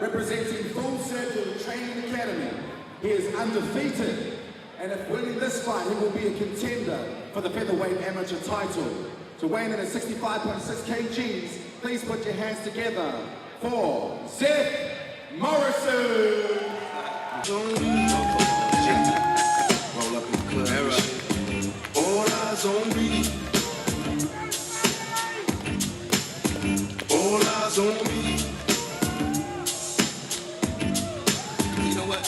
representing Full Circle Training Academy. He is undefeated, and if winning this fight, he will be a contender for the featherweight amateur title. To weigh in at 65.6 kgs, please put your hands together for Seth Morrison. Roll up in the club. All eyes on me. All eyes on me. You know what?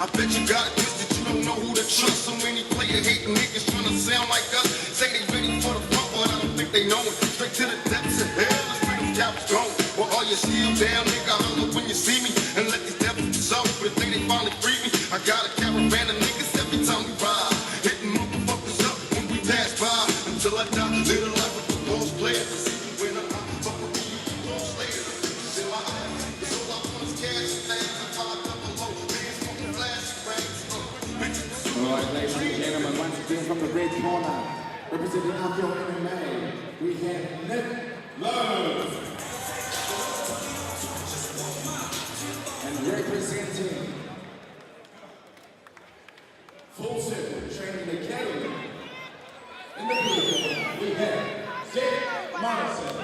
I bet you got it twisted. You don't know who to trust. So many player hating niggas trying to sound like us. Say they ready for the front, but I don't think they know it. Straight to the depths of hell. Let's bring them cows gone. Well, all you still down, nigga, holler when you see me. And let these devils dissolve. But the day they finally free me, I got a caravan of niggas every time we ride. Hitting motherfuckers up when we pass by. Until I die, live a life with the boss player. When I'm out, fuck with you, boss later. In my eyes, it's all I want is cash and things. I'm 5 double low, bands smoking flash rings. All right, ladies and gentlemen, once again from the red corner, representing Outdoor MMA, we have Nick Lowe. And representing Full Circle Training Academy, in the blue corner, we have Seth Morrison.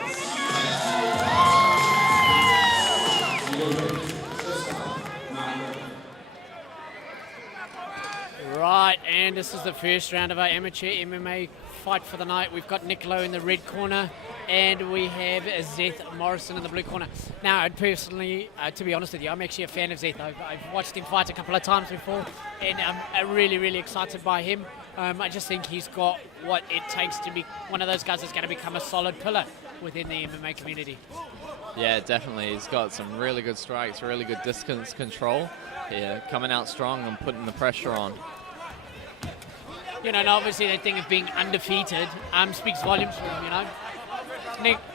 Right, and this is the first round of our amateur MMA fight for the night. We've got Nick Lowe in the red corner, and we have Seth Morrison in the blue corner. Now, personally, to be honest with you, I'm actually a fan of Seth. I've watched him fight a couple of times before, and I'm really, really excited by him. I just think he's got what it takes to be one of those guys that's going to become a solid pillar within the MMA community. Yeah, definitely. He's got some really good strikes, really good distance control. Yeah, coming out strong and putting the pressure on. You know, and obviously that thing of being undefeated speaks volumes for him, you know.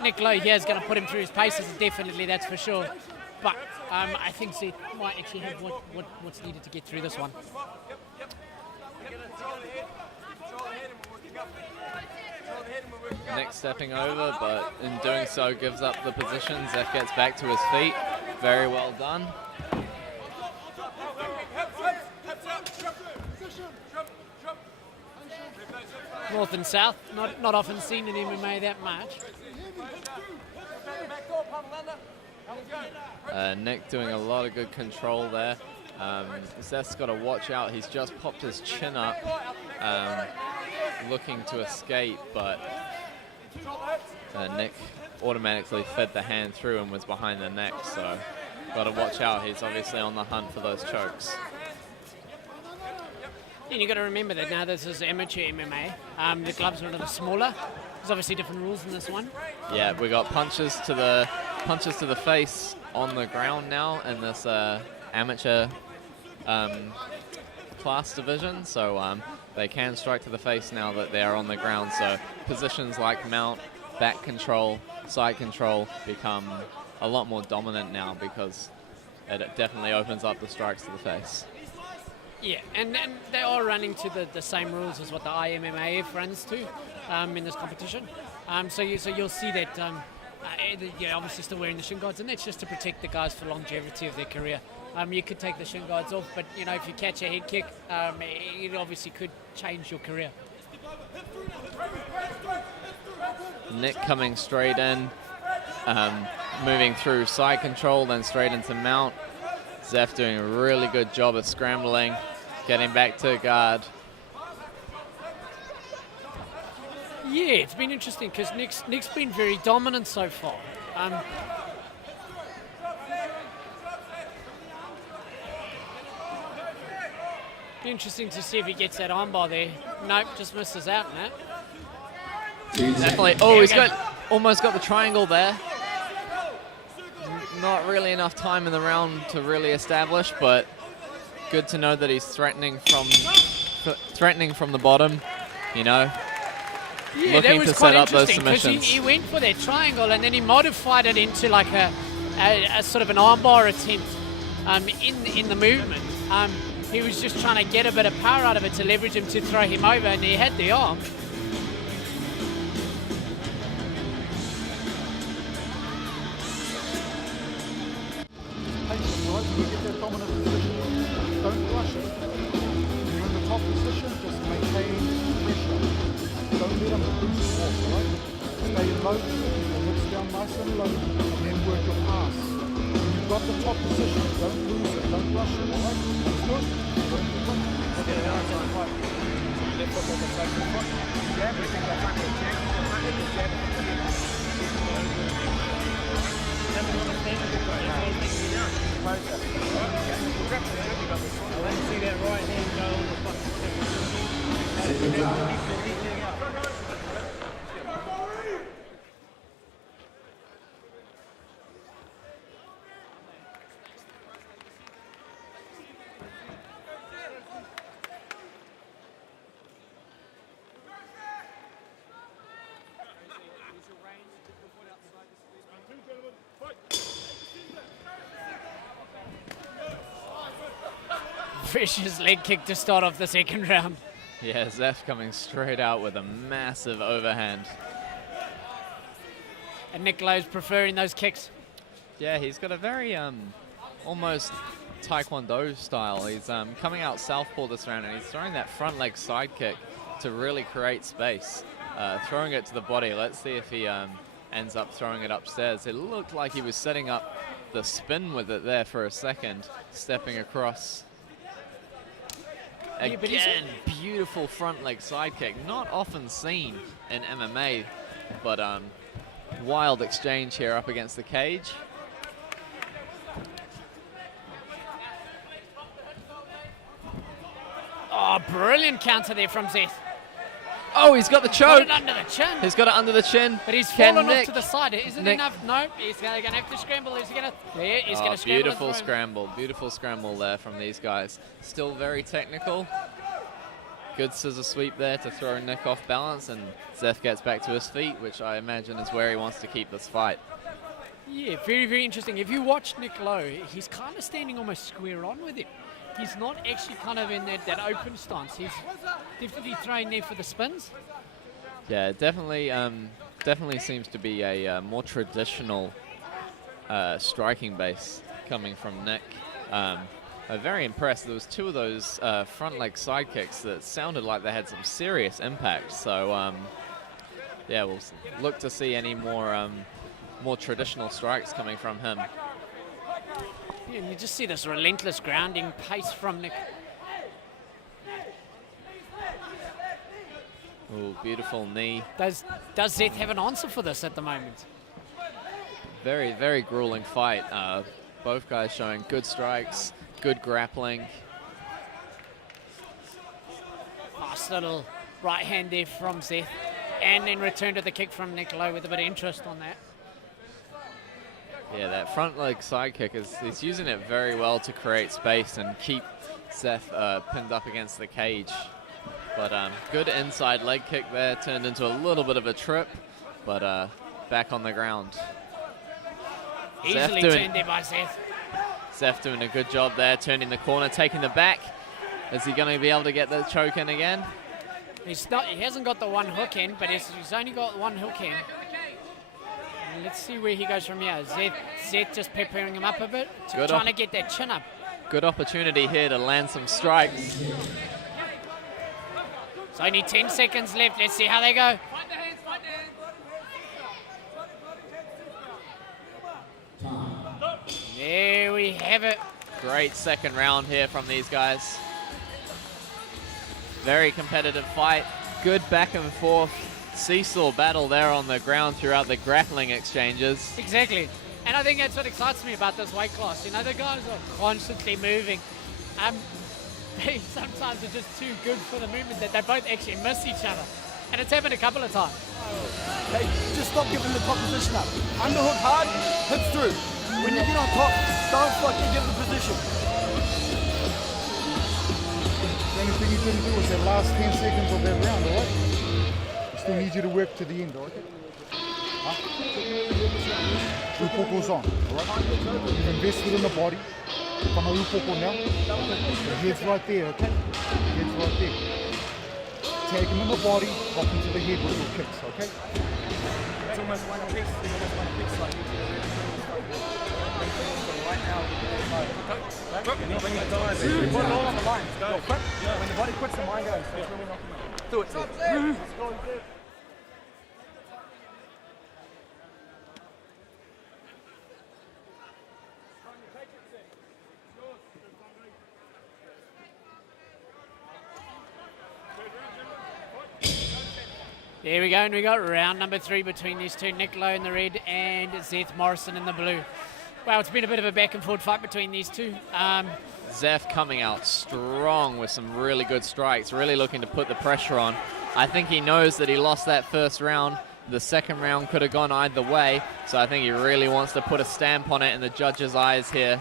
Nick Lowe here is going to put him through his paces, definitely, that's for sure. But I think Seth might actually have what's needed to get through this one. Nick stepping over, but in doing so gives up the position. Zeth gets back to his feet. Very well done. North and south, not often seen in MMA that much. Nick doing a lot of good control there. Zeth's got to watch out. He's just popped his chin up, looking to escape, but Nick automatically fed the hand through and was behind the neck, so got to watch out. He's obviously on the hunt for those chokes. And you've got to remember that now this is amateur MMA. The gloves are a little smaller. There's obviously different rules in this one. Yeah, we got punches to the face on the ground now in this amateur class division. So they can strike to the face now that they are on the ground. So positions like mount, back control, side control become a lot more dominant now because it definitely opens up the strikes to the face. Yeah, and they are running to the same rules as what the IMMAF runs to in this competition. So you'll see that obviously still wearing the shin guards, and that's just to protect the guys for longevity of their career. You could take the shin guards off, but you know, if you catch a head kick, it obviously could change your career. Nick coming straight in, moving through side control, then straight into mount. Zeth doing a really good job of scrambling, getting back to guard. Yeah, it's been interesting because Nick's been very dominant so far. Be interesting to see if he gets that armbar there. Nope, just misses out in that. Definitely. Oh, he's almost got the triangle there. Not really enough time in the round to really establish, but good to know that he's threatening from the bottom, you know. Yeah, looking that was to quite set up those interesting because submissions. he went for that triangle and then he modified it into like a sort of an armbar attempt in the movement. He was just trying to get a bit of power out of it to leverage him to throw him over, and he had the arm. get him bouncing off, right? Stay low, the hips down nice and low, and then work your pass. When you've got the top position, don't lose it, don't rush it, alright? That's good. Get it outside, right? Left foot on the side of the foot. Jab, we think that's like a jab, jab. See that right hand go on the front. Vicious leg kick to start off the second round. Yeah, Zeph coming straight out with a massive overhand. And Nick Lowe's preferring those kicks. Yeah, he's got a very almost Taekwondo style. He's coming out southpaw this round, and he's throwing that front leg side kick to really create space. Throwing it to the body. Let's see if he ends up throwing it upstairs. It looked like he was setting up the spin with it there for a second, stepping across. Again, beautiful front leg side kick. Not often seen in MMA, but wild exchange here up against the cage. Oh, brilliant counter there from Zeth. Oh, he's got the choke. Got it under the chin. He's got it under the chin. But he's Can fallen off Nick- to the side. Is it Nick- enough? No, he's going to have to scramble. He's going to he's going to scramble. Beautiful and throw. scramble. Beautiful scramble there from these guys. Still very technical. Good scissor sweep there to throw Nick off balance, and Zeth gets back to his feet, which I imagine is where he wants to keep this fight. Yeah, very, very interesting. If you watch Nick Lowe, he's kind of standing almost square on with him. He's not actually kind of in that open stance. He's definitely throwing there for the spins. Yeah, definitely seems to be a more traditional striking base coming from Nick. I'm very impressed. There was two of those front leg side kicks that sounded like they had some serious impact. So yeah, we'll look to see any more more traditional strikes coming from him. Yeah, and you just see this relentless grounding pace from Nick. Ooh, beautiful knee. Does Zeth have an answer for this at the moment? Very, very grueling fight. Both guys showing good strikes, good grappling. Nice little right hand there from Zeth. And then return to the kick from Nick Lowe with a bit of interest on that. Yeah, that front leg side kick, he's using it very well to create space and keep Zeth pinned up against the cage. But good inside leg kick there, turned into a little bit of a trip, but back on the ground. Easily turned there by Zeth. Zeth doing a good job there, turning the corner, taking the back. Is he going to be able to get the choke in again? He hasn't got the one hook in, but he's only got one hook in. And let's see where he goes from here. Zeth just peppering him up a bit, trying to get that chin up. Good opportunity here to land some strikes. It's only 10 seconds left. Let's see how they go. There we have it. Great second round here from these guys. Very competitive fight. Good back and forth seesaw battle there on the ground throughout the grappling exchanges. Exactly. And I think that's what excites me about this weight class. You know, the guys are constantly moving. They sometimes are just too good for the movement that they both actually miss each other. And it's happened a couple of times. Hey, just stop giving the top position up. Underhook hard, hips through. When you get on top, don't fucking give the position. The only thing you couldn't do was that last 10 seconds of that round, alright? I still need you to work to the end, alright? Upoko's on, alright? You've invested in the body. From a upoko now. The head's right there, okay? The head's right there. Take him in the body, pop into the head with your kicks, okay? It's almost one piece, like right now. When you dive, put it all on the line. Go quick. When the body quits, the mind goes. That's really knocking out. Do it. There we go, and we got round number 3 between these two, Nick Lowe in the red and Seth Morrison in the blue. Well, it's been a bit of a back and forth fight between these two. Zeph coming out strong with some really good strikes, really looking to put the pressure on. I think he knows that he lost that first round. The second round could have gone either way, so I think he really wants to put a stamp on it in the judge's eyes here.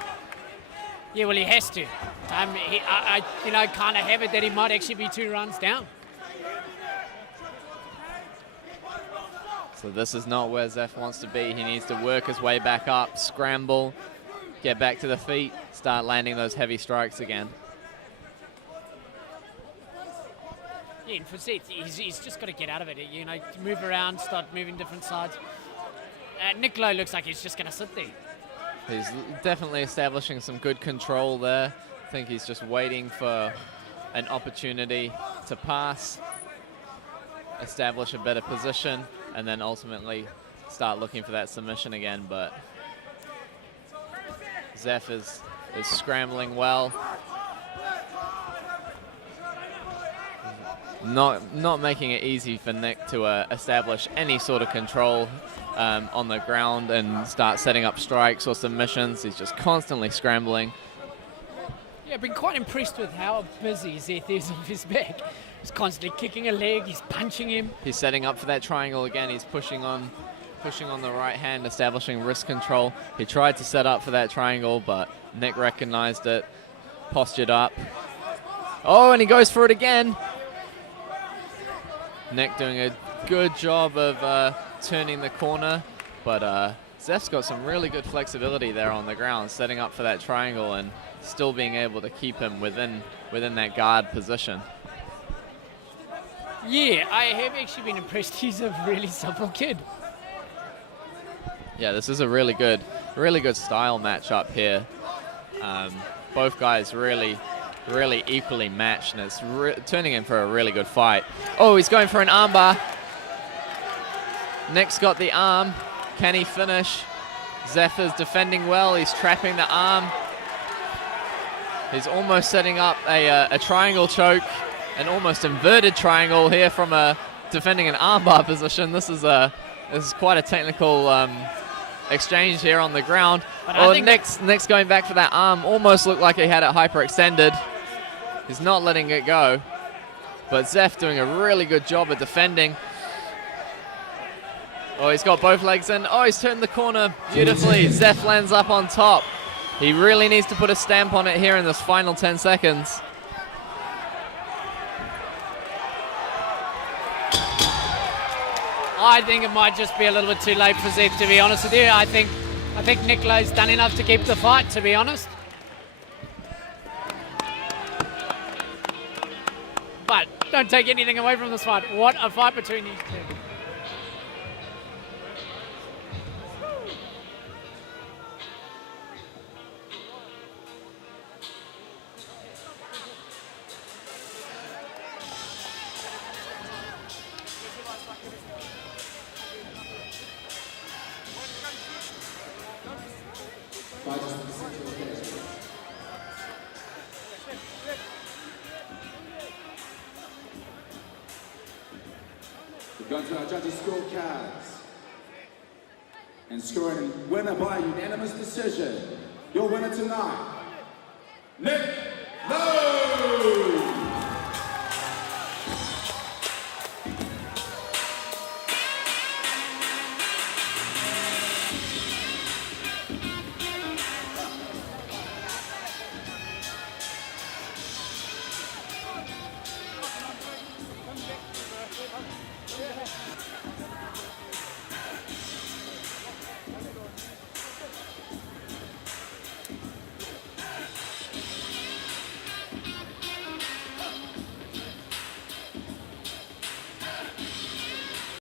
Yeah, well, he has to. I kind of have it that he might actually be 2 rounds down. So this is not where Zeph wants to be. He needs to work his way back up, scramble, get back to the feet, start landing those heavy strikes again. Yeah, and for Seth, he's just got to get out of it. You know, move around, start moving different sides. Nick Lowe looks like he's just going to sit there. He's definitely establishing some good control there. I think he's just waiting for an opportunity to pass, establish a better position, and then ultimately start looking for that submission again. But Zeph is scrambling well. Not making it easy for Nick to establish any sort of control on the ground and start setting up strikes or submissions. He's just constantly scrambling. Yeah, I've been quite impressed with how busy Zeth is off his back. He's constantly kicking a leg, he's punching him. He's setting up for that triangle again. He's pushing on the right hand, establishing wrist control. He tried to set up for that triangle, but Nick recognized it, postured up. Oh, and he goes for it again. Nick doing a good job of turning the corner, but Zeph's got some really good flexibility there on the ground, setting up for that triangle and still being able to keep him within that guard position. Yeah, I have actually been impressed. He's a really supple kid. Yeah, this is a really good style matchup here. Both guys really equally matched, and it's turning in for a really good fight. Oh, he's going for an armbar. Nick's got the arm. Can he finish? Zeph is defending well. He's trapping the arm. He's almost setting up a triangle choke, an almost inverted triangle here from defending an armbar position. This is quite a technical exchange here on the ground. Oh, Nick's going back for that arm. Almost looked like he had it hyperextended. He's not letting it go. But Zeph doing a really good job of defending. Oh, he's got both legs in. Oh, he's turned the corner beautifully. Zeph lands up on top. He really needs to put a stamp on it here in this final 10 seconds. I think it might just be a little bit too late for Zeth, to be honest with you. I think Nick Lowe's done enough to keep the fight, to be honest. But don't take anything away from this fight. What a fight between these two. We've gone to our judges' scorecards. And scoring winner by unanimous decision. Your winner tonight, Nick